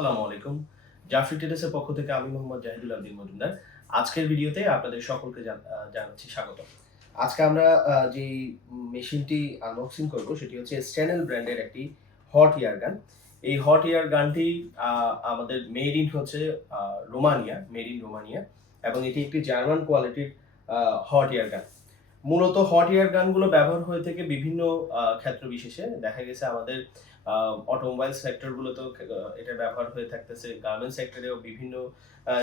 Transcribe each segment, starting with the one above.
আসসালামু আলাইকুম। জাফরি ট্রেডার্সের পক্ষ থেকে আমি মোহাম্মদ জাহিদুল আবদিন মজুমদার। আজকের ভিডিওতে আপনাদের সকলকে জানাচ্ছি স্বাগতম। আজকে আমরা যে মেশিনটি আনবক্সিং করব সেটি হচ্ছে স্ট্যানেল ব্র্যান্ডের একটি হট এয়ার গান। এই হট এয়ার গানটি আমাদের মেড ইন হচ্ছে রোমানিয়া এবং এটি একটি জার্মান কোয়ালিটির হট এয়ার গান। মূলত হট এয়ার গানগুলো ব্যবহার হয়ে থাকে বিভিন্ন ক্ষেত্র বিশেষে। দেখা গেছে আমাদের অটোমোবাইল সেক্টরগুলোতেও এটা ব্যবহার হয়ে থাকতেছে। গার্মেন্টস সেক্টরেও বিভিন্ন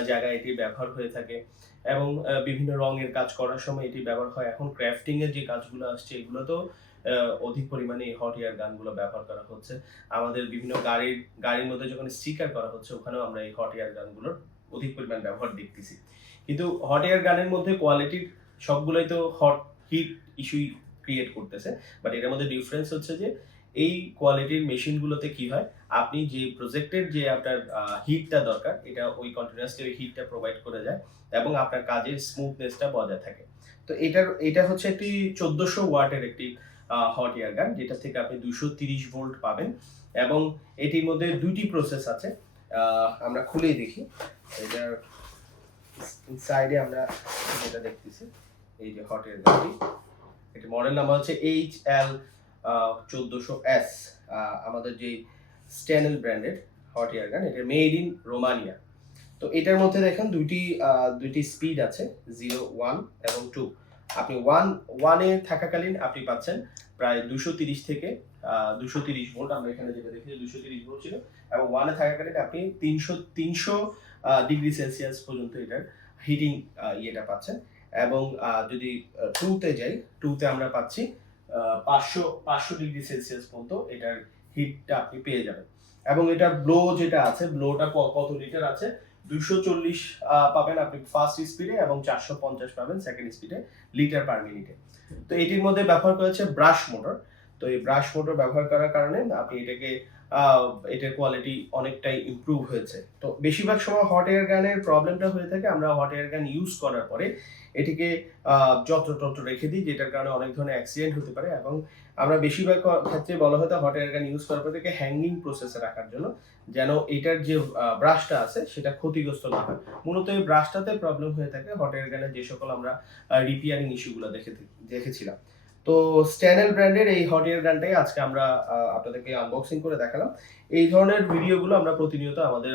জায়গায় এটির ব্যবহার হয়ে থাকে এবং বিভিন্ন রঙের কাজ করার সময় এটি ব্যবহার হয়। এখন ক্রাফটিং এর যে কাজগুলো আসছে এগুলোতেও অধিক পরিমাণে এই হট এয়ার গানগুলো ব্যবহার করা হচ্ছে। আমাদের বিভিন্ন গাড়ির মধ্যে যখন স্টিকার করা হচ্ছে ওখানেও আমরা এই হট এয়ার গানগুলোর অধিক পরিমাণ ব্যবহার দেখতেছি। কিন্তু হট এয়ার গানের মধ্যে কোয়ালিটির সবগুলোই তো হিট ইস্যুই ক্রিয়েট করতেছে। বাট এটার মধ্যে ডিফারেন্স হচ্ছে যে এই কোয়ালিটির মেশিনগুলোতে কি হয়, আপনি যে প্রজেক্টের যে আপনার হিটটা দরকার এটা ওই কন্টিনিউয়াসলি ওই হিটটা প্রোভাইড করে যায় এবং আপনার কাজের স্মুথনেসটা বজায় থাকে। তো এটা হচ্ছে একটি 1400 ওয়াটের একটি হট এয়ার গান, যেটা থেকে আপনি 230 ভোল্ট পাবেন এবং এটির মধ্যে দুইটি প্রসেস আছে। আমরা খুলেই দেখি। এটার সাইডে আমরা যেটা দেখতেছি এই যে হট এয়ার গানটি, এটি মডেল নাম্বার হচ্ছে HL1400S। আমাদের যে স্ট্যানেল ব্র্যান্ডের হট এয়ার গান, এটা মেড ইন রোমানিয়া। তো এটার মধ্যে দেখেন দুইটি স্পিড আছে, 0, 1 এবং 2। আপনি 1 এ থাকাকালীন আপনি পাচ্ছেন প্রায় 230 থেকে 230 ভোল্ট। আমরা এখানে যেটা দেখি 230 ভোল্ট ছিল এবং 1 এ থাকাকালীন আপনি 300 ডিগ্রি সেলসিয়াস পর্যন্ত এটার হিটিং ইয়েটা পাচ্ছেন এবং যদি 2 তে যাই, 2 তে আমরা পাচ্ছি 500 ডিগ্রি সেলসিয়াস পর্যন্ত এটার হিটটা আপনি পেয়ে যাবেন। এবং এটা যেটা আছে, ব্লোটা কত লিটার আছে, 240 পাবেন আপনি ফার্স্ট স্পিডে এবং 450 পাবেন সেকেন্ড স্পিডে লিটার পার মিনিটে। তো এটির মধ্যে ব্যবহার করা হচ্ছে ব্রাশ মোটর। তো এই ব্রাশ মোটর ব্যবহার করার কারণে আপনি এটার কোয়ালিটি অনেকটাই ইমপ্রুভ হয়েছে। তো বেশিরভাগ সময় হট এয়ার গানের প্রবলেমটা হয়ে থাকে, আমরা হট এয়ার গান ইউজ করার পরে এটিকে যত্র রেখে দিই, যেটার কারণে অনেক ধরনের অ্যাক্সিডেন্ট হতে পারে এবং আমরা বেশিরভাগ ক্ষেত্রে বলা হয়তো হট এয়ার গান ইউজ করার পর থেকে হ্যাঙ্গিং প্রসেসে রাখার জন্য, যেন এটার যে ব্রাশটা আছে সেটা ক্ষতিগ্রস্ত না হয়। মূলত এই ব্রাশটাতে প্রবলেম হয়ে থাকে হট এয়ার গানের যে সকল আমরা রিপেয়ারিং ইস্যুগুলো দেখেছিলাম। তো স্ট্যানেল ব্র্যান্ডের এই হট এয়ার গানটাই আজকে আমরা আপনাদেরকে আনবক্সিং করে দেখালাম। এই ধরনের ভিডিওগুলো আমরা প্রতিনিয়ত আমাদের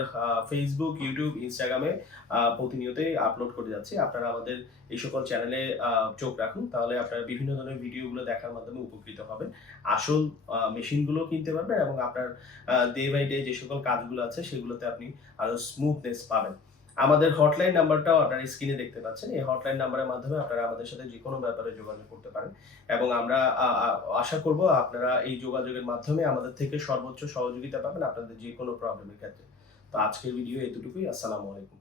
ফেসবুক, ইউটিউব, ইনস্টাগ্রামে প্রতিনিয়তই আপলোড করে যাচ্ছি। আপনারা আমাদের এই সকল চ্যানেলে চোখ রাখুন, তাহলে আপনারা বিভিন্ন ধরনের ভিডিওগুলো দেখার মাধ্যমে উপকৃত হবেন। আসল মেশিনগুলো কিনতে পারবেন এবং আপনার ডে বাই ডে যে সকল কাজগুলো আছে সেগুলোতে আপনি আরো স্মুথনেস পাবেন। আমাদের হটলাইন নাম্বারটাও আপনারা স্ক্রিনে দেখতে পাচ্ছেন। এই হটলাইন নাম্বারের মাধ্যমে আপনারা আমাদের সাথে যে কোনো ব্যাপারে যোগাযোগ করতে পারেন এবং আমরা আশা করব আপনারা এই যোগাযোগের মাধ্যমে আমাদের থেকে সর্বোচ্চ সহযোগিতা পাবেন আপনাদের যে কোনো প্রবলেমের ক্ষেত্রে। তো আজকের ভিডিও এতটুকুই। আসসালামু আলাইকুম।